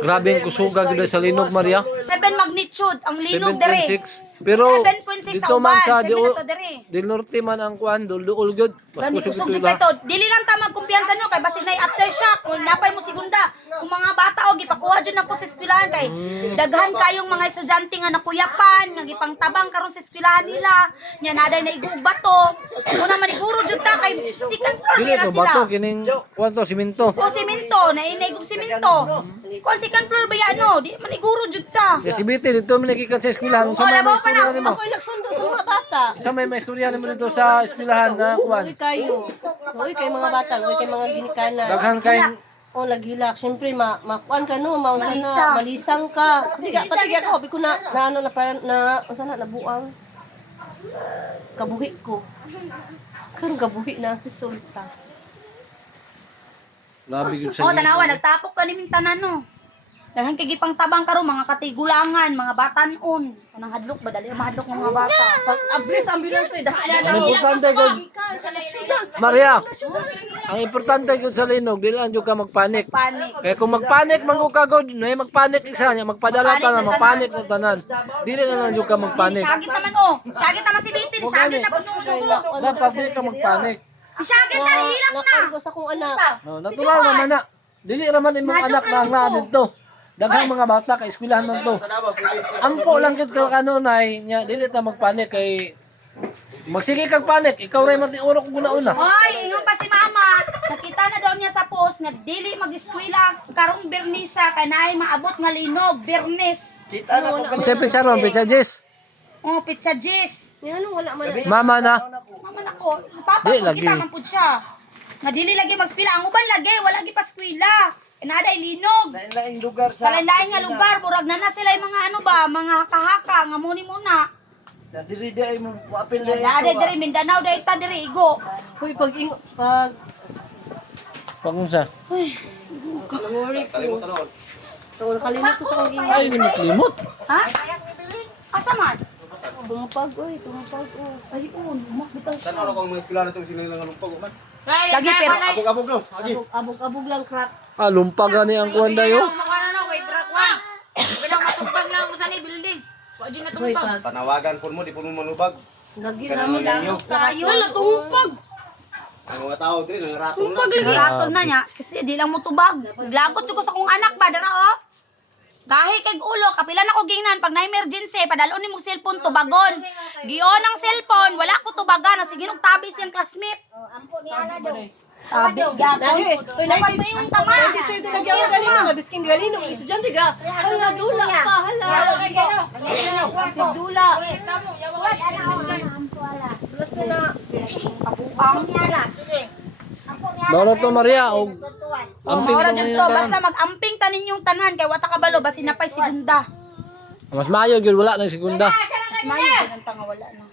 Grabe ang kusuga gyud sa linog Maria. 7 magnitude ang linog dere. 7.6. Pero 7.6 dito man sa di. Del Norte man ang kuan dul duol gyud. Mas kusog ito ila. ito. Dili lang ta magkumpiyansa nyo kay basin na aftershock kung napay mo segunda. Kung mga bata og gipakuha jud nako sa eskwelahan kay daghan kayong mga estudyante nga nakuyapan nga gipangtabang karon sa eskwelahan nila. Nya naday na igugba to. Una man iguro jud ta kay second floor Dili nila to sila. bato kining kuan to simento. O simento, na inaigog simento. Kung second floor ba yan, no? Di man iguro jud ta. Ya si Biti dito man nagikan sa eskwelahan. Sa may Wala ba pa na? nimo. Ako'y nagsundo sa mga bata. Sa may may istorya nimo dito sa eskwelahan na kuan. Uy kayo. Uy kay mga bata. Uy kay mga ginikanan. Daghan kay Oh, lagilak. Siyempre, ma makuan ka no, maunsa Malisang. na, malisang ka. Pati ka, pati ka ko na, na ano, na parang, na, unsa na, nabuang. Kabuhi ko. Karong kabuhi na ang resulta. Grabe gyud sa O, tanawa, nagtapok ka ni tanan, no? Daghan kay gipang tabang karo mga katigulangan, mga batanon. Kanang hadlok ba dali mahadlok ng mga bata. Pag abris ambulance to, dahil Ang importante gyud Maria. Ang importante gyud sa linog dili lang ka magpanik. Panik. Kaya kung magpanik man ko kagod, na magpanik isa niya, magpadala ka na magpanik na tanan. Dili na lang ka magpanik. Syagit naman, oh. Syagit naman si Bitin. Syagit na puno Dapat di ka magpanik. Syagit na, hilak na. Nakuan ko sa kong anak. No, natural naman na. Dili naman imong anak na ang naa dito. Daghang mga bata kay eskwelahan man to. Ampo lang gyud ka kanunay nya dili ta magpanik kay Magsige kag panik, ikaw ray matiurok ko na una. Hoy, ingon pa si mama, nakita na daw niya post nga dili mag-eskwela karong Bernisa kanay maabot nga linog, Bernes. Unsay pitsa ron, pitsa Jess? Oh, pizza Jis. Yan, ano, wala man. Mama na. Mama nako, sa papa Di, ko lagi. kita man pud siya. Nga dili lagi magskwela, ang uban lagi wala gi pa eskwela. Inaday linog. Lain-lain lugar Sa sa lain nga lugar, murag na na sila yung mga ano ba, mga haka-haka, nga muni muna. diri di ay mo apil Nga daday diri Mindanao day ta diri igo. Uy, pag, ing, pag, Pagunsa. so, nakalimot ko sa kong ingay. Ay, limot-limot. Ha? Asa man? Tumupag, uy, tumupag, uy. Ay, un, makbitaw siya. Ano kung mga eskwela nito sinilang ng pag man? Lagi pero Abog-abog no. Agi. Abog, abog, abog lang, crack. Ah, lumpag gani ang kuwan dayo. Uy, pag, Panawagan po mo, di po mo manubag. lagi naman. mo ninyo. kayo. Wala tungpag. Ang mga tao diri nang ratong na. Lagi. Ratol na niya kasi di lang mo tubag. Naglagot ko sa kong anak ba dara oh. Gahi kay ulo, kapila na ko gingnan pag na emergency, padalon ni mong cellphone tubagon. Giyon ang cellphone, wala ko tubagan, sige nung tabi siyang classmate. Tabi gapon. Lagi, uy, Dapat naitid. may yung tama. Uy, teacher, din nagyawa ganito, nga, bisking galino, estudyante ka. Hala, dula ka, hala. Si dula. Mao to Maria og amping Ora tong dito, basta tanan. mag-amping tanin yung tanan kay wata kabalo basin na pay segunda. Mas maayo gyud wala nang segunda. Mas mayo gyud ang tanga wala na.